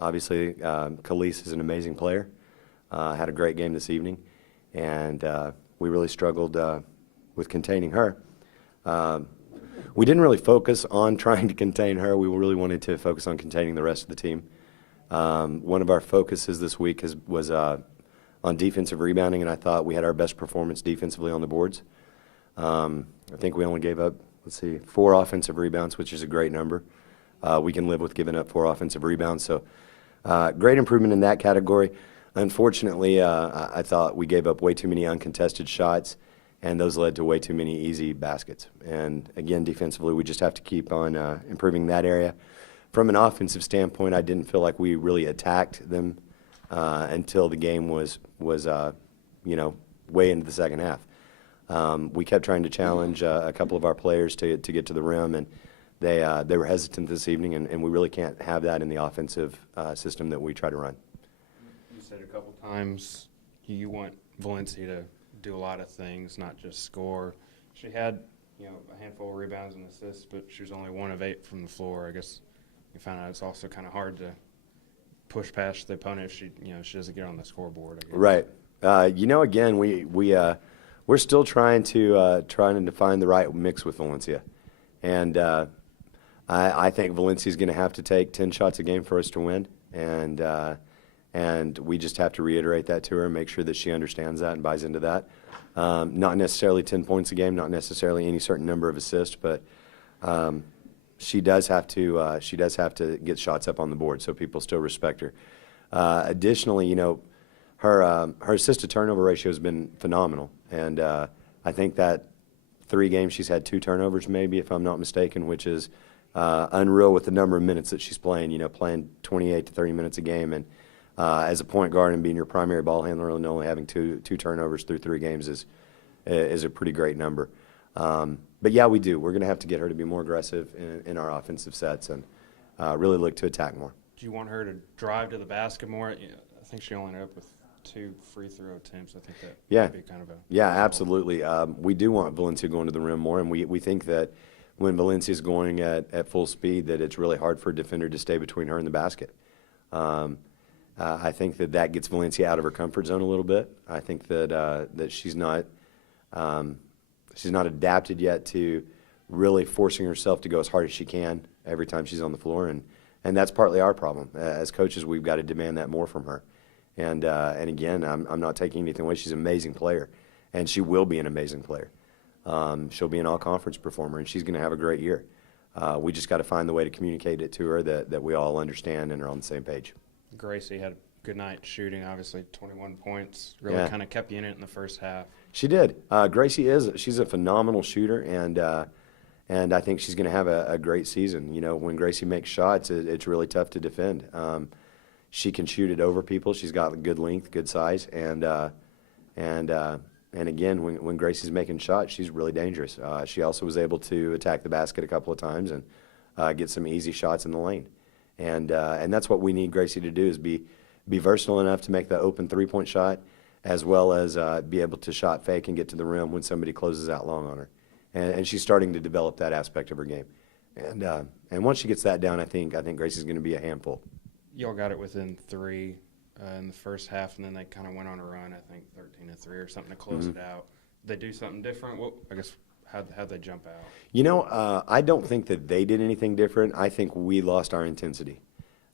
Obviously, Khalees is an amazing player. Had a great game this evening, and we really struggled with containing her. We didn't really focus on trying to contain her. We really wanted to focus on containing the rest of the team. One of our focuses this week was on defensive rebounding, and I thought we had our best performance defensively on the boards. I think we only gave up, 4 offensive rebounds, which is a great number. We can live with giving up 4 offensive rebounds, so great improvement in that category. Unfortunately, I thought we gave up way too many uncontested shots, and those led to way too many easy baskets. And again, defensively, we just have to keep on improving that area. From an offensive standpoint, I didn't feel like we really attacked them until the game was way into the second half. We kept trying to challenge a couple of our players to get to the rim, and they were hesitant this evening, and we really can't have that in the offensive system that we try to run. You said a couple times you want Valencia to do a lot of things, not just score. She had, a handful of rebounds and assists, but she was only 1 of 8 from the floor. I guess you found out it's also kind of hard to push past the opponent if she doesn't get on the scoreboard. I guess. Right. Again, we're still trying to find the right mix with Valencia, and I think Valencia's going to have to take 10 shots a game for us to win, and we just have to reiterate that to her and make sure that she understands that and buys into that. Not necessarily 10 points a game, not necessarily any certain number of assists, but she does have to get shots up on the board so people still respect her. Additionally, her assist to turnover ratio has been phenomenal, and I think that 3 games she's had 2 turnovers, maybe, if I'm not mistaken, which is unreal with the number of minutes that she's playing. Playing 28 to 30 minutes a game, and as a point guard and being your primary ball handler and only having two turnovers through 3 games is a pretty great number. But yeah, we do. We're going to have to get her to be more aggressive in our offensive sets and really look to attack more. Do you want her to drive to the basket more? I think she only ended up with 2 free throw attempts. I think that would be kind of a absolutely. We do want Valencia going to the rim more, and we think that when Valencia's going at full speed, that it's really hard for a defender to stay between her and the basket. I think that gets Valencia out of her comfort zone a little bit. I think that she's not adapted yet to really forcing herself to go as hard as she can every time she's on the floor, and that's partly our problem. As coaches, we've got to demand that more from her. And again, I'm not taking anything away. She's an amazing player, and she will be an amazing player. She'll be an all-conference performer, and she's going to have a great year. We just got to find the way to communicate it to her that we all understand and are on the same page. Gracie had a good night shooting, obviously 21 points. Really kind of kept you in it in the first half. She did. Gracie she's a phenomenal shooter, and I think she's going to have a great season. When Gracie makes shots, it's really tough to defend. She can shoot it over people. She's got good length, good size, and again, when Gracie's making shots, she's really dangerous. She also was able to attack the basket a couple of times and get some easy shots in the lane. And that's what we need Gracie to do, is be versatile enough to make the open 3-point shot, as well as be able to shot fake and get to the rim when somebody closes out long on her. And she's starting to develop that aspect of her game. And once she gets that down, I think Gracie's going to be a handful. Y'all got it within 3 in the first half, and then they kind of went on a run, I think 13-3 or something to close it out. Did they do something different? How'd they jump out? I don't think that they did anything different. I think we lost our intensity.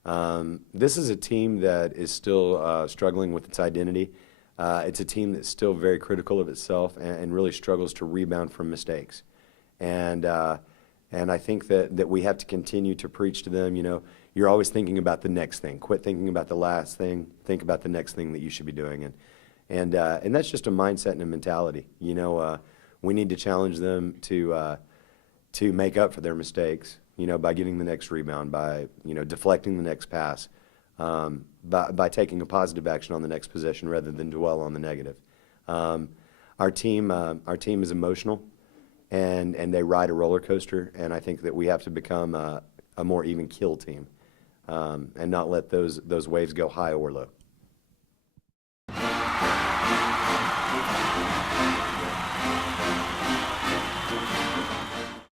This is a team that is still struggling with its identity. It's a team that's still very critical of itself and really struggles to rebound from mistakes. And I think that we have to continue to preach to them, you're always thinking about the next thing. Quit thinking about the last thing. Think about the next thing that you should be doing. And that's just a mindset and a mentality. We need to challenge them to make up for their mistakes, by getting the next rebound, by, deflecting the next pass, by taking a positive action on the next possession rather than dwell on the negative. Our team is emotional, and they ride a roller coaster, and I think that we have to become a more even keel team, and not let those waves go high or low.